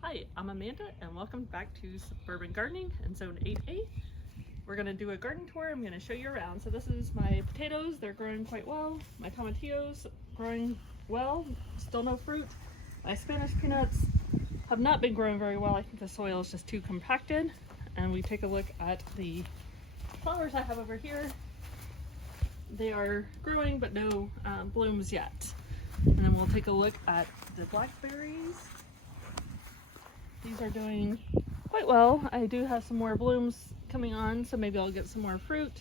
Hi, I'm Amanda and welcome back to Suburban Gardening in Zone 8A. We're going to do a garden tour. I'm going to show you around. So this is my potatoes. They're growing quite well. My tomatillos growing well. Still no fruit. My Spanish peanuts have not been growing very well. I think the soil is just too compacted. And we take a look at the flowers I have over here. They are growing but no blooms yet. And then we'll take a look at the blackberries. These are doing quite well. I do have some more blooms coming on, so maybe I'll get some more fruit.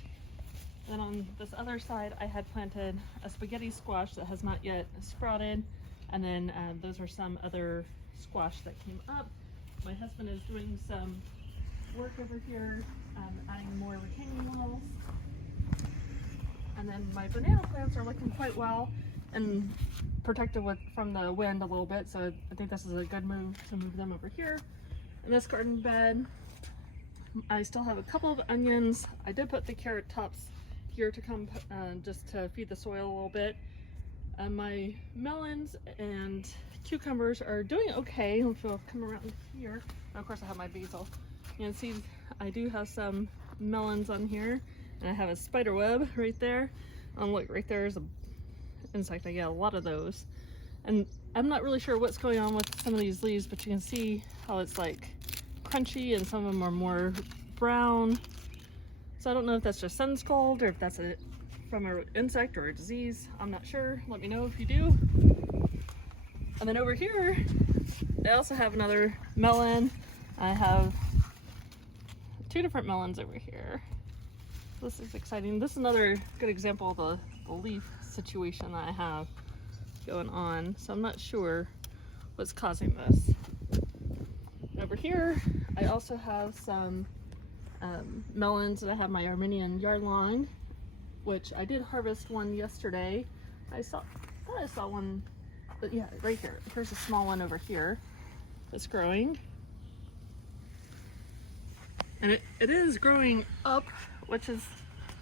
Then on this other side, I had planted a spaghetti squash that has not yet sprouted. And then those are some other squash that came up. My husband is doing some work over here, adding more retaining walls. And then my banana plants are looking quite well and protected from the wind a little bit, so I think this is a good move to move them over here. In this garden bed, I still have a couple of onions. I did put the carrot tops here to come just to feed the soil a little bit. My melons and cucumbers are doing okay. If I'll come around here, and of course I have my basil. You can see I do have some melons on here, and I have a spider web right there. Look, right there is a insect. I get a lot of those, and I'm not really sure what's going on with some of these leaves, but you can see how it's like crunchy and some of them are more brown. So I don't know if that's just sun scald or if that's from an insect or a disease. I'm not sure. Let me know if you do. And then over here I also have another melon. I have two different melons over here. This is exciting. This is another good example of the leaf situation that I have going on, so I'm not sure what's causing this. Over here I also have some melons, and I have my Armenian yardline, which I did harvest one yesterday. I thought I saw one, but yeah, right here. Here's a small one over here that's growing, and it is growing up, which is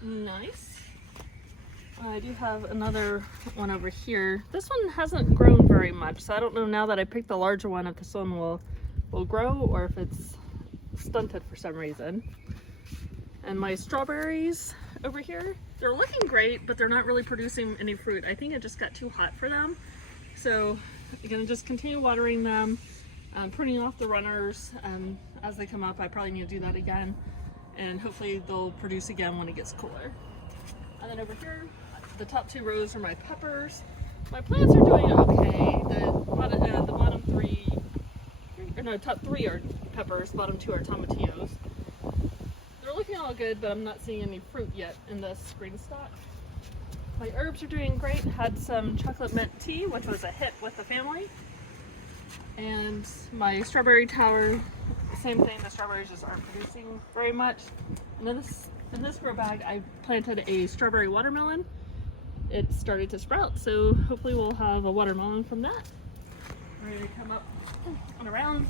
nice. I do have another one over here. This one hasn't grown very much, so I don't know now that I picked the larger one if this one will grow or if it's stunted for some reason. And my strawberries over here, they're looking great, but they're not really producing any fruit. I think it just got too hot for them. So I'm gonna just continue watering them, pruning off the runners as they come up. I probably need to do that again, and hopefully they'll produce again when it gets cooler. And then over here, the top two rows are my peppers. My plants are doing okay. The bottom three, or no, top three are peppers, bottom two are tomatillos. They're looking all good, but I'm not seeing any fruit yet in this green stock. My herbs are doing great. Had some chocolate mint tea, which was a hit with the family. And my strawberry tower, same thing. The strawberries just aren't producing very much. And then in this grow bag, I planted a strawberry watermelon. It started to sprout, so hopefully we'll have a watermelon from that. Ready to come up and around.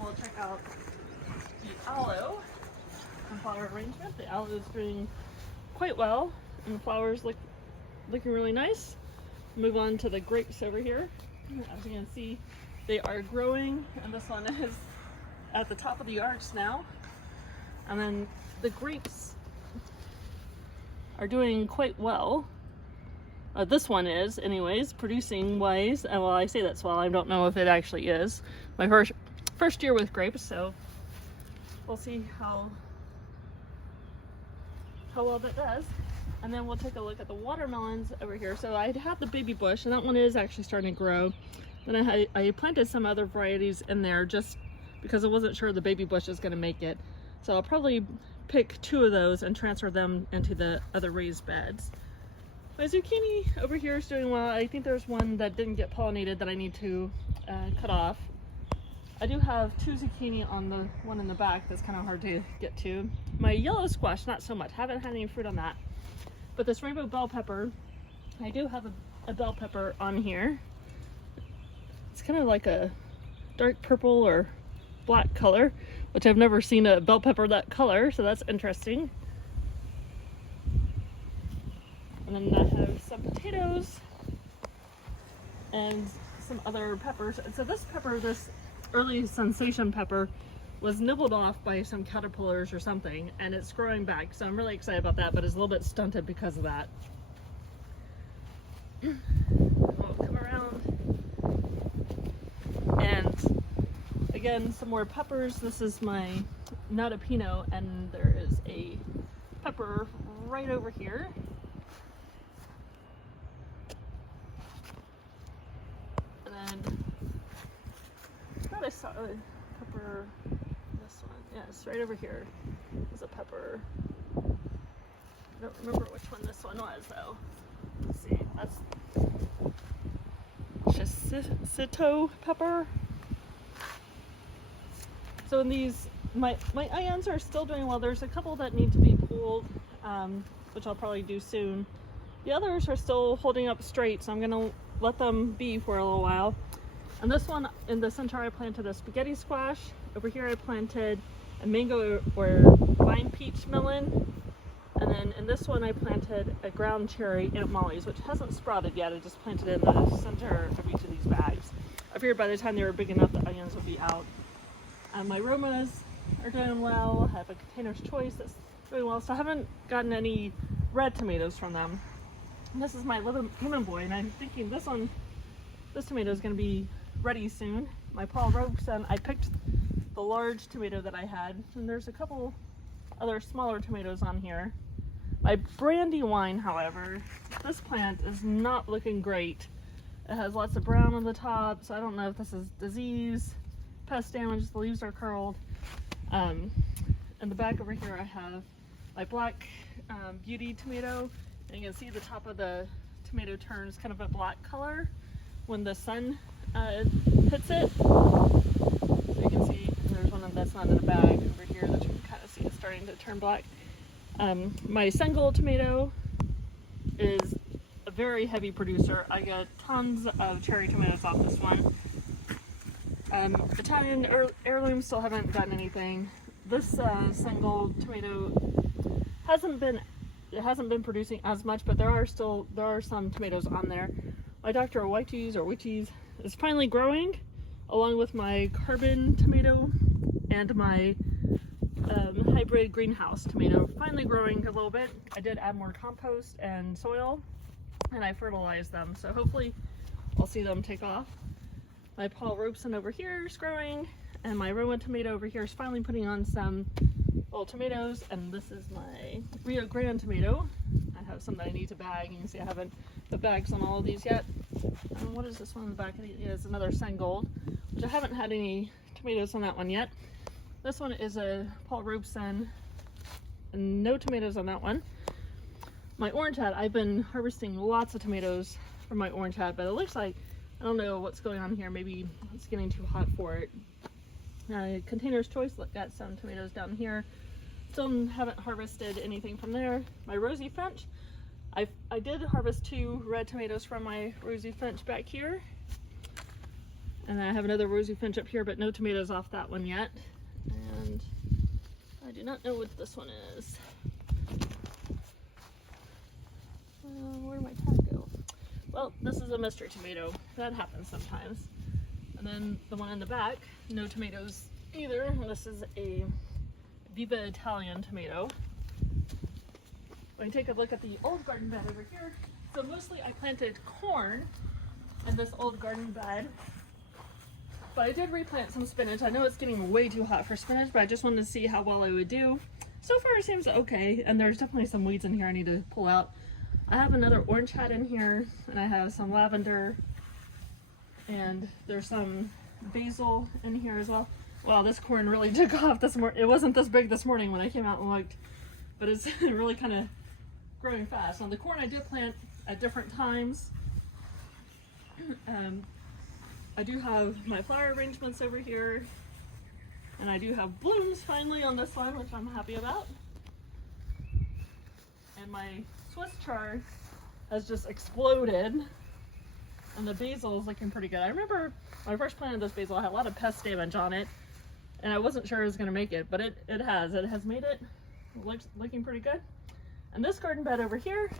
We'll check out the aloe and flower arrangement. The aloe is doing quite well, and the flowers looking really nice. Move on to the grapes over here. As you can see, they are growing, and this one is at the top of the arch now. And then the grapes are doing quite well. This one is, anyways, producing wise. Well, I say that's well. I don't know if it actually is. My first year with grapes, so we'll see how well that does. And then we'll take a look at the watermelons over here. So I have the baby bush, and that one is actually starting to grow. Then I planted some other varieties in there just because I wasn't sure the baby bush is going to make it. So I'll probably pick two of those and transfer them into the other raised beds. My zucchini over here is doing well. I think there's one that didn't get pollinated that I need to cut off. I do have two zucchini on the one in the back that's kind of hard to get to. My yellow squash, not so much. Haven't had any fruit on that. But this rainbow bell pepper, I do have a bell pepper on here. It's kind of like a dark purple or black color, which I've never seen a bell pepper that color, so that's interesting. And then I have some potatoes and some other peppers. And so this pepper, this early sensation pepper was nibbled off by some caterpillars or something, and it's growing back. So I'm really excited about that, but it's a little bit stunted because of that. I'll come around, and again, some more peppers. This is my nata pino, and there is a pepper right over here. And then I thought I saw a pepper. This one, yes, right over here is a pepper. I don't remember which one this one was though. Let's see, that's Cito pepper. So in these, my ions are still doing well. There's a couple that need to be pulled, which I'll probably do soon. The others are still holding up straight, so I'm gonna let them be for a little while. And this one, in the center, I planted a spaghetti squash. Over here I planted a mango or vine peach melon. And then in this one I planted a ground cherry Aunt Molly's, which hasn't sprouted yet. I just planted it in the center of each of these bags. I figured by the time they were big enough, the onions would be out. My Romas are doing well. I have a Container's Choice that's doing well. So I haven't gotten any red tomatoes from them. And this is my little lemon boy, and I'm thinking this tomato is going to be ready soon. My Paul Robeson, I picked the large tomato that I had, and there's a couple other smaller tomatoes on here. My Brandywine, however, this plant is not looking great. It has lots of brown on the top, so I don't know if this is disease, pest damage. The leaves are curled. In the back over here I have my Black Beauty tomato, and you can see the top of the tomato turns kind of a black color when the sun hits it. So you can see there's one that's not in the bag over here that you can kind of see it's starting to turn black. My Sengold tomato is a very heavy producer. I got tons of cherry tomatoes off this one. Italian heirloom still haven't gotten anything. This Sengold tomato hasn't been producing as much, but there are some tomatoes on there. My Dr. Witchies is finally growing, along with my carbon tomato and my hybrid greenhouse tomato, finally growing a little bit. I did add more compost and soil, and I fertilized them, so hopefully I'll see them take off. My Paul Robeson over here is growing, and my Roma tomato over here is finally putting on some little tomatoes, and this is my Rio Grande tomato. I have some that I need to bag. You can see I haven't put bags on all of these yet. What is this one in the back? It's another Sengold, which I haven't had any tomatoes on that one yet. This one is a Paul Robeson, and no tomatoes on that one. My orange hat, I've been harvesting lots of tomatoes from my orange hat, but it looks like, I don't know what's going on here. Maybe it's getting too hot for it. Container's Choice, got some tomatoes down here. Still haven't harvested anything from there. My Rosy Finch, I did harvest 2 red tomatoes from my Rosy Finch back here. And I have another Rosy Finch up here, but no tomatoes off that one yet. And I do not know what this one is. Where'd my tag go? Well, this is a mystery tomato. That happens sometimes. And then the one in the back, no tomatoes either. This is a Viva Italian tomato. When I take a look at the old garden bed over here, so mostly I planted corn in this old garden bed, but I did replant some spinach. I know it's getting way too hot for spinach, but I just wanted to see how well I would do. So far it seems okay, and there's definitely some weeds in here I need to pull out. I have another orange hat in here, and I have some lavender, and there's some basil in here as well. Wow, this corn really took off this morning. It wasn't this big this morning when I came out and looked, but it's really kind of growing fast. Now the corn I did plant at different times. I do have my flower arrangements over here, and I do have blooms finally on this one, which I'm happy about. And my Swiss chard has just exploded, and the basil is looking pretty good. I remember when I first planted this basil, I had a lot of pest damage on it, and I wasn't sure it was going to make it, but it has made it. It looks looking pretty good. And this garden bed over here,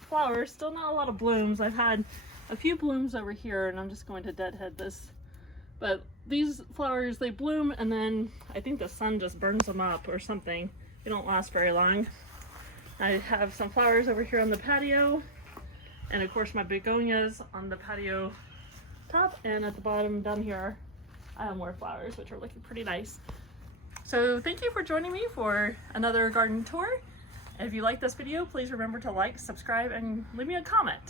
flowers, still not a lot of blooms. I've had a few blooms over here, and I'm just going to deadhead this But these flowers, they bloom and then I think the sun just burns them up or something. They don't last very long. I have some flowers over here on the patio, and of course my begonias on the patio top, and at the bottom down here I have more flowers which are looking pretty nice. So thank you for joining me for another garden tour. And if you like this video, please remember to like, subscribe, and leave me a comment.